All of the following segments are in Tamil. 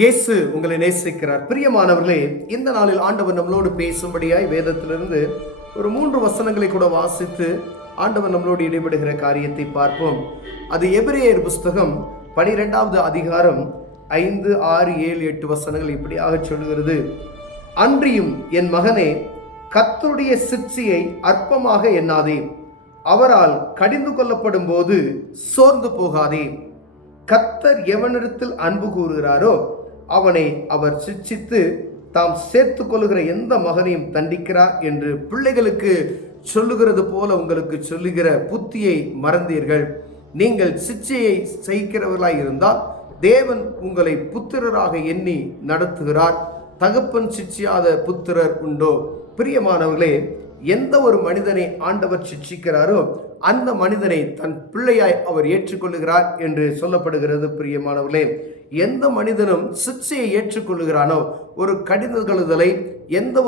இயேசு உங்களை நேசிக்கிறார். பிரியமானவர்களே, இந்த நாளில் ஆண்டவர் நம்மளோடு பேசும்படியாய் வேதத்திலிருந்து ஒரு 3 வசனங்களை கூட வாசித்து ஆண்டவர் நம்மளோடு இடைபடுகிற காரியத்தை பார்ப்போம். அது எபிரேயர் புஸ்தகம் 12வது அதிகாரம் 5, 6, 7, 8 வசனங்கள் இப்படியாக சொல்கிறது. அன்றியும் என் மகனே, கர்த்தருடைய சிட்சையை அற்பமாக எண்ணாதே, அவரால் கடிந்து கொள்ளப்படும் போது சோர்ந்து போகாதே. கர்த்தர் எவனிடத்தில் அன்பு கூறுகிறாரோ அவனை அவர் சிட்சித்து தாம் சேர்த்து கொள்ளுகிற எந்த மகனையும் தண்டிக்கிறார் என்று பிள்ளைகளுக்கு சொல்லுகிறது போல உங்களுக்கு சொல்லுகிற புத்தியை மறந்தீர்கள். நீங்கள் சிட்சையை செய்கிறவர்களாய் இருந்தால் தேவன் உங்களை புத்திரராக எண்ணி நடத்துகிறார். தகப்பன் சிட்சியாத புத்திரர் உண்டோ? பிரியமானவர்களே, எந்த ஒரு மனிதனை ஆண்டவர் சிட்சிக்கிறாரோ அந்த மனிதனை தன் பிள்ளையாய் அவர் ஏற்றுக்கொள்ளுகிறார் என்று சொல்லப்படுகிறது. பிரியமானவர்களே, எந்த மனிதனும் சிட்சையை ஏற்றுக்கொள்ளுகிறானோ, ஒரு கடிந்துகொள்ளுதலை, எந்த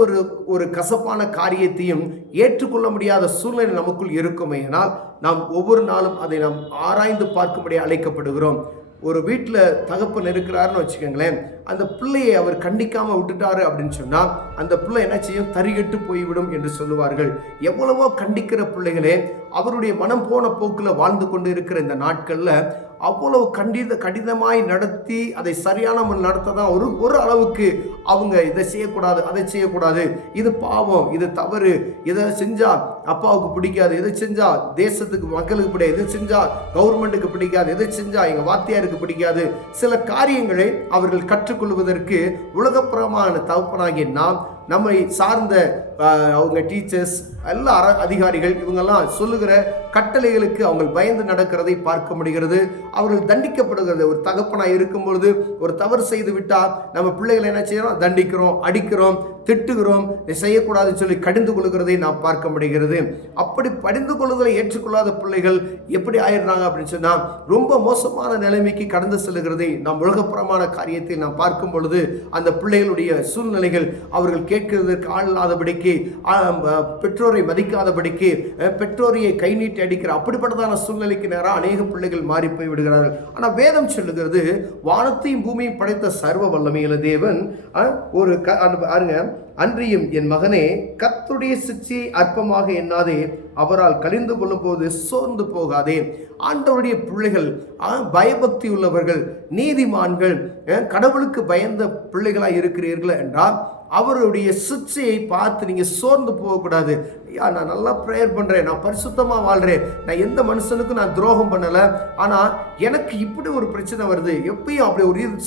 ஒரு கசப்பான காரியத்தையும் ஏற்றுக்கொள்ள முடியாத சூழ்நிலை நமக்குள் இருக்குமேனால் நாம் ஒவ்வொரு நாளும் அதை நாம் ஆராய்ந்து பார்க்கும்படி அழைக்கப்படுகிறோம். ஒரு வீட்டில் தகப்பன் இருக்கிறாருன்னு வச்சுக்கோங்களேன், அந்த பிள்ளையை அவர் கண்டிக்காமல் விட்டுட்டாரு அப்படின்னு சொன்னால் அந்த பிள்ளை என்ன செய்யும்? தறிகட்டு போய்விடும் என்று சொல்லுவார்கள். எவ்வளவோ கண்டிக்கிற பிள்ளைகளே அவருடைய மனம் போன போக்கில் வாழ்ந்து கொண்டு இருக்கிற இந்த நாட்களில் அவ்வளவு கடினமாய் நடத்தி அதை சரியான முறையில் நடத்த தான் ஒரு அளவுக்கு அவங்க இதை செய்யக்கூடாது, அதை செய்யக்கூடாது, இது பாவம், இது தவறு, இதை செஞ்சால் அப்பாவுக்கு பிடிக்காது, இதை செஞ்சால் தேசத்துக்கு மக்களுக்கு பிடிக்காது, இதை செஞ்சால் கவர்மெண்ட்டுக்கு பிடிக்காது, இதை செஞ்சால் எங்கள் வாத்தியாருக்கு பிடிக்காது. சில காரியங்களை அவர்கள் கற்றுக்கொள்வதற்கு உலகப்புறமான தகப்பனாகிய நாம், நம்மை சார்ந்த அவங்க டீச்சர்ஸ், எல்லா அதிகாரிகள், இவங்கெல்லாம் சொல்லுகிற கட்டளைகளுக்கு அவங்க பயந்து நடக்கிறதை பார்க்க முடிகிறது. அவர்கள் தண்டிக்கப்படுகிறது. ஒரு தகப்பனாக இருக்கும் பொழுது ஒரு தவறு செய்து விட்டால் நம்ம பிள்ளைகளை என்ன செய்யறோம்? தண்டிக்கிறோம், அடிக்கிறோம், திட்டுகிறோம், செய்யக்கூடாதுன்னு சொல்லி கடிந்து கொள்கிறதை நாம் பார்க்க முடிகிறது. அப்படி படிந்து கொள்ளுதலை ஏற்றுக்கொள்ளாத பிள்ளைகள் எப்படி ஆயிடுறாங்க அப்படின்னு சொன்னால் ரொம்ப மோசமான நிலைமைக்கு கடந்து செல்கிறதை நாம் உலகப்புறமான காரியத்தை நாம் பார்க்கும் பொழுது அந்த பிள்ளைகளுடைய சூழ்நிலைகள், அவர்கள் கேட்கிறதற்கு ஆள் இல்லாதபடிக்கு, பெற்றோரை மதிக்காதபடிக்கு, பெற்றோரையை கை நீட்டி அடிக்கிற அப்படிப்பட்டதான சூழ்நிலைக்கு நேரம் அநேக பிள்ளைகள் மாறி போய் விடுகிறார்கள். ஆனால் வேதம் சொல்லுகிறது, வானத்தையும் பூமியும் படைத்த சர்வ வல்லமையுள்ள தேவன் ஒரு பாருங்க, அன்றியும் என் மகனே, கர்த்தருடைய சிட்சையை அற்பமாக எண்ணாதே, அவரால் கடிந்து கொள்ளும் போது சோர்ந்து போகாதே. ஆண்டவருடைய பிள்ளைகள், பயபக்தி உள்ளவர்கள், நீதிமான்கள், கடவுளுக்கு பயந்த பிள்ளைகளாக இருக்கிறீர்கள் என்றால் அவருடைய சிட்சையை பார்த்து நீங்கள் சோர்ந்து போகக்கூடாது. ஐயா, நான் நல்லா ப்ரேயர் பண்ணுறேன், நான் பரிசுத்தமாக வாழ்கிறேன், நான் எந்த மனுஷனுக்கும் நான் துரோகம் பண்ணலை, ஆனால் எனக்கு இப்படி ஒரு பிரச்சனை வருது, எப்பயும் அப்படி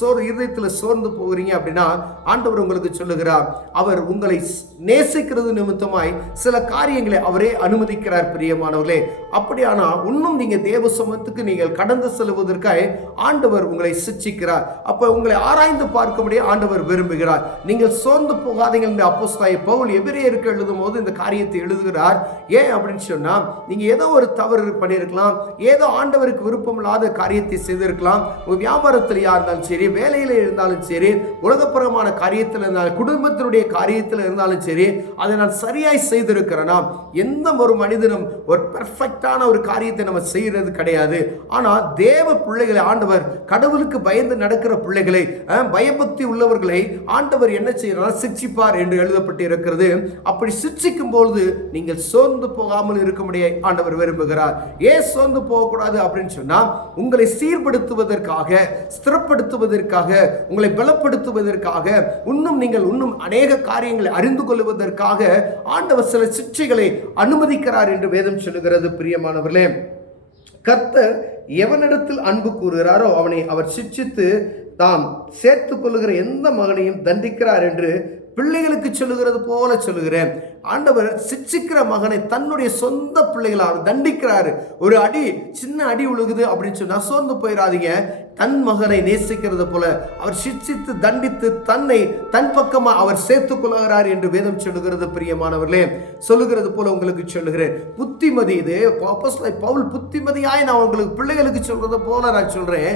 ஒரு இதயத்தில் சோர்ந்து போகிறீங்க அப்படின்னா ஆண்டவர் உங்களுக்கு சொல்லுகிறார், அவர் உங்களை நேசிக்கிறது நிமித்தமாய் சில காரியங்களை அவரே அனுமதிக்கிறார். பிரியமானவர்களே, அப்படியானா இன்னும் நீங்கள் தேவ சமூகத்துக்கு நீங்கள் கடந்து செல்வதற்காக ஆண்டவர் உங்களை சிட்சிக்கிறார். அப்போ உங்களை ஆராய்ந்து பார்க்கும்படி ஆண்டவர் விரும்புகிறார். நீங்கள் சோர்ந்து போகாதீங்க என்று அப்போஸ்தலனாகிய பவுல் எபிரேயருக்கு எழுதும் போது இந்த காரியத்தை எழுதுகிறார். ஏன் அப்படின்னு சொன்னா, நீங்க ஏதோ ஒரு தவறு பண்ணியிருக்கலாம், ஏதோ ஆண்டவருக்கு விருப்பம் இல்லாத காரியத்தை செய்திருக்கலாம். உங்க வியாபாரத்திலையா இருந்தாலும் சரி, வேலையில இருந்தாலும் சரி, உலகப்புறமான காரியத்தில் இருந்தாலும், குடும்பத்தினுடைய காரியத்தில் இருந்தாலும் சரி, அதை நான் சரியாய் செய்திருக்கிறேனா? எந்த ஒரு மனிதனும் ஒரு பெர்ஃபெக்டான ஒரு காரியத்தை நம்ம செய்யறது கிடையாது. ஆனா தேவ பிள்ளைகளை, ஆண்டவர் கடவுளுக்கு பயந்து நடக்கிற பிள்ளைகளை, பயபக்தி உள்ளவர்களை ஆண்டவர் என்ன செய்யறார்? சிட்சிப்பார் என்று எழுதப்பட்டு இருக்கிறது. அப்படி சிட்சிக்கும் பொழுது நீங்கள் சோர்ந்து போகாமல் இருக்கும்படியே ஆண்டவர் விரும்புகிறார். ஏன் சோர்ந்து போகக்கூடாது அப்படின்னு சொன்னா, உங்களை சீர்படுத்துவதற்காக, ஸ்திரப்படுத்துவதற்காக, உங்களை பலப்படுத்துவதற்காக, இன்னும் அநேக காரியங்களை அறிந்து கொள்வதற்காக ஆண்டவர் சில சிட்சைகளை அனுமதிக்கிறார் என்று வேதம் சொல்லுகிறது. பிரியமானவர்களே, கர்த்தர் எவனிடத்தில் அன்பு கூறுகிறாரோ அவனை அவர் சிட்சித்து தாம் சேர்த்து கொள்ளுகிற எந்த மகனையும் தண்டிக்கிறார் என்று பிள்ளைகளுக்கு சொல்லுகிறது போல சொல்லுகிறேன். ஆண்டவர் சிட்சிக்கிற மகனை தன்னுடைய சொந்த பிள்ளைகளாக தண்டிக்கிறாரு. ஒரு அடி, சின்ன அடி உழுகுது அப்படின்னு சொன்னா சோர்ந்து போயிடாதீங்க. தன் மகனை நேசிக்கிறது போல அவர் சிட்சித்து தண்டித்து தன் பக்கமாக அவர் சேர்த்துக் கொள்கிறார் என்று வேதம் சொல்லுகிறது. பிரியமானவர்களே, சொல்லுகிறது போல உங்களுக்கு சொல்லுகிறேன். புத்திமதி, இது பவுல் புத்திமதியாய் நான் உங்களுக்கு பிள்ளைகளுக்கு சொல்றது போல நான் சொல்றேன்.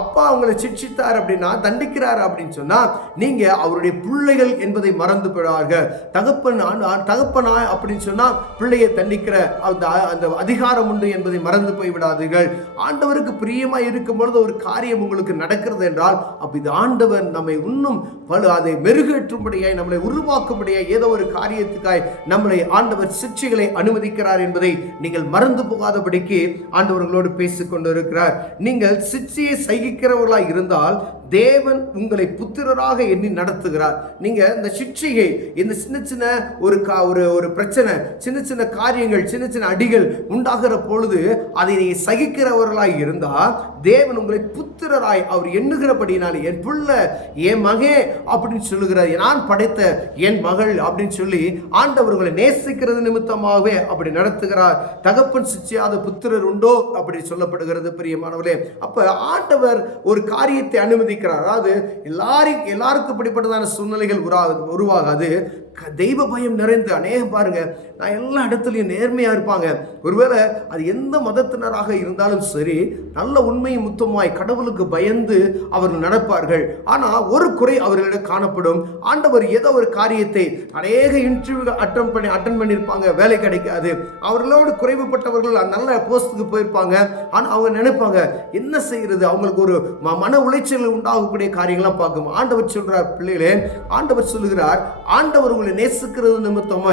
அப்பா அவங்களை சிட்சித்தார் அப்படின்னா, தண்டிக்கிறார் அப்படின்னு சொன்னா, நீங்க அவருடைய பிள்ளைகள் என்பதை மறந்து போயிடுவார்கள். தகப்பனா அப்படின்னு சொன்னா பிள்ளையை தண்டிக்கிற அந்த அந்த அதிகாரம் உண்டு என்பதை மறந்து போய்விடாதீர்கள். ஆண்டவருக்கு பிரியமா இருக்கும் பொழுது ஒரு காரியம் உங்களுக்கு நடக்கிறது என்றால் அப்ப இது ஆண்டவர் நம்மை இன்னும் அதை மெருகேற்றும்படியாய், நம்மளை உருவாக்கும்படியாய், ஏதோ ஒரு காரியத்துக்காய் நம்மளை ஆண்டவர் சிக்ஷைகளை அனுமதிக்கிறார் என்பதை நீங்கள் மறந்து போகாதபடிக்கு ஆண்டவர்களோடு பேசிக் கொண்டிருக்கிறார். நீங்கள் சிக்ஷையை சகிக்கிறவர்களாய் இருந்தால் தேவன் உங்களை புத்திரராக எண்ணி நடத்துகிறார். நீங்க இந்த சிக்ஷையை, இந்த சின்ன சின்ன ஒரு பிரச்சனை, சின்ன சின்ன காரியங்கள், சின்ன சின்ன அடிகள் உண்டாகிற பொழுது அதை நீங்க சகிக்கிறவர்களாய் இருந்தா தேவன் உங்களை புத்திரராய் அவர் எண்ணுகிறபடினாலே, என் பிள்ளை, என் மகே அப்படின்னு சொல்லுகிறார், நான் படைத்த என் மகள் அப்படின்னு சொல்லி ஆண்டவர் உங்களை நேசிக்கிறது நிமித்தமாகவே அப்படி நடத்துகிறார். தகப்பன் சிச்சையாத புத்திரர் உண்டோ அப்படி சொல்லப்படுகிறது பிரியமானவர்களே. அப்ப ஆண்டவர் ஒரு காரியத்தை அனுமதிக்கிறார். அதாவது எல்லாருக்கும் இப்படிப்பட்டதான சூழ்நிலைகள் உருவாகாது. தெய்வ பயம் நிறைந்து அநேகம் பாருங்க, நான் எல்லா இடத்துலையும் நேர்மையா இருப்பாங்க. ஒருவேளை அது எந்த மதத்தினராக இருந்தாலும் சரி, நல்ல உண்மையும் முத்தமாய் கடவுளுக்கு பயந்து அவர்கள் நடப்பார்கள். ஆனா ஒரு குறை அவர்களிடம் காணப்படும். ஆண்டவர் ஏதோ ஒரு காரியத்தை, அநேக இன்டர்வியூ அட்டன் பண்ணியிருப்பாங்க, வேலை கிடைக்காது. அவர்களோடு குறைவுபட்டவர்கள் நல்ல போஸ்டுக்கு போயிருப்பாங்க. ஆனா அவங்க நினைப்பாங்க என்ன செய்யறது, அவங்களுக்கு ஒரு மன உளைச்சல் உண்டாகக்கூடிய காரியங்கள்லாம் பார்க்கும். ஆண்டவர் சொல்றார், பிள்ளைகளே, ஆண்டவர் சொல்லுகிறார், ஆண்டவர் உங்களை நேசிக்கிறது நிமித்தமா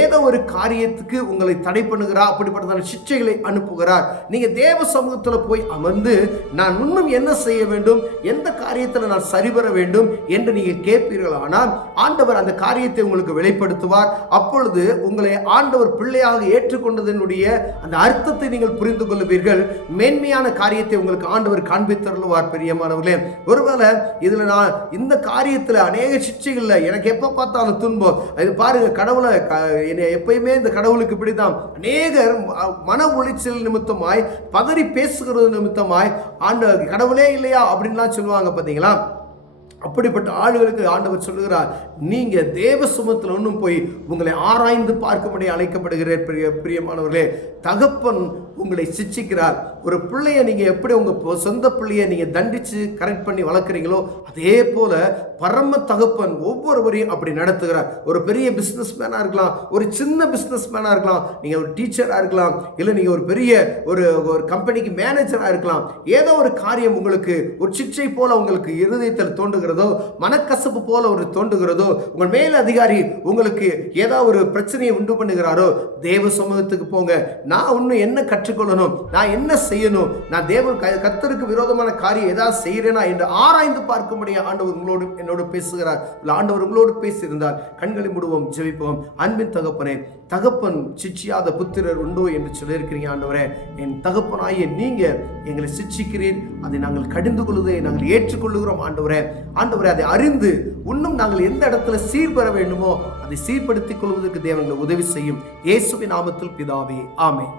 ஏதோ ஒரு காரியத்துக்கு உங்களை தடை பண்ணுகிறார், அப்படிப்பட்டதான சிக்ஷைகளை அனுப்புகிறார். நீங்க தேவ சமூகத்தில் போய் அமர்ந்து நான் இன்னும் என்ன செய்ய வேண்டும், எந்த காரியத்தில் நான் சரிபெற வேண்டும் என்று நீங்க கேட்பீர்கள். ஆனால் ஆண்டவர் அந்த காரியத்தை உங்களுக்கு வெளிப்படுத்துவார். அப்பொழுது உங்களை ஆண்டவர் பிள்ளையாக ஏற்றுக்கொண்டதனுடைய அந்த அர்த்தத்தை நீங்கள் புரிந்து கொள்வீர்கள். மேன்மையான காரியத்தை உங்களுக்கு ஆண்டவர் காண்பித்தருள்வார். பிரியமானவர்களே, ஒருவேளை இதுல நான் இந்த காரியத்தில் அநேக சிக்ஷைகள்ல எனக்கு எப்ப பார்த்தாலும் துன்பம், இது பாருங்க, கடவுளை எப்பயுமே இந்த கடவுளுக்கு இப்படிதான். அநேகர் மன உளைச்சல் நிமித்தமாய், பதறி பேசுகிறது நிமித்தமாய் ஆண்டவர் கடவுளே இல்லையா அப்படின்லாம் சொல்லுவாங்க பாத்தீங்களா. அப்படிப்பட்ட ஆளுகளுக்கு ஆண்டவர் சொல்லுகிறார், நீங்க தேவ சுமத்தில் ஒன்றும் போய் உங்களை ஆராய்ந்து பார்க்கும்படி அழைக்கப்படுகிறேன். பிரியமானவர்களே, தகப்பன் உங்களை சிச்சிக்கிறார். ஒரு பிள்ளைய நீங்க எப்படி உங்க சொந்த பிள்ளைய நீங்க தண்டிச்சு கரெக்ட் பண்ணி வளர்க்குறீங்களோ அதே போல பரம தகப்பன் ஒவ்வொருவரையும் அப்படி நடத்துகிறார். ஒரு பெரிய பிசினஸ் மேனா இருக்கலாம், ஒரு சின்ன பிசினஸ் மேனா இருக்கலாம், நீங்க ஒரு டீச்சரா இருக்கலாம், இல்ல நீங்க ஒரு பெரிய ஒரு கம்பெனிக்கு மேனேஜரா இருக்கலாம். ஏதோ ஒரு காரியம் உங்களுக்கு ஒரு சிக்ஷை போல உங்களுக்கு இருதயத்தில் தோன்றுகிறதோ, மனக்கசப்பு போல ஒரு தோன்றுகிறதோ, உங்கள் மேல் அதிகாரி உங்களுக்கு ஏதாவது ஒரு பிரச்சனையை உண்டு பண்ணுகிறாரோ, தேவ சமூகத்துக்கு போங்க. நான் இன்னும் என்ன கற்றுக்கொள்ளணும், நான் என்ன செய்யணும், நான் தேவன் கர்த்தருக்கு விரோதமான காரியம் ஏதாவது செய்யறேனா என்று ஆராய்ந்து பார்க்கும்படி ஆண்டவர் என்னோடு பேசுகிறார். ஆண்டவர் உங்களோடு பேசியிருந்தால் கண்களை மூடுவோம், ஜெபிப்போம். அன்பின் தகப்பனே, தகப்பன் சிச்சியாத புத்திரர் உண்டோ என்று சொல்லியிருக்கிறீங்க. ஆண்டவரே, என் தகப்பனாகிய நீங்க எங்களை சிச்சிக்கிறீர், அதை நாங்கள் கடிந்து கொள்வதை நாங்கள் ஏற்றுக்கொள்ளுகிறோம். ஆண்டவரே, அதை அறிந்து இன்னும் நாங்கள் எந்த இடத்துல சீர்பெற வேண்டுமோ அதை சீர்படுத்திக் கொள்வதற்கு தேவன் உதவி செய்யும். இயேசுவின் நாமத்தில் பிதாவே, ஆமென்.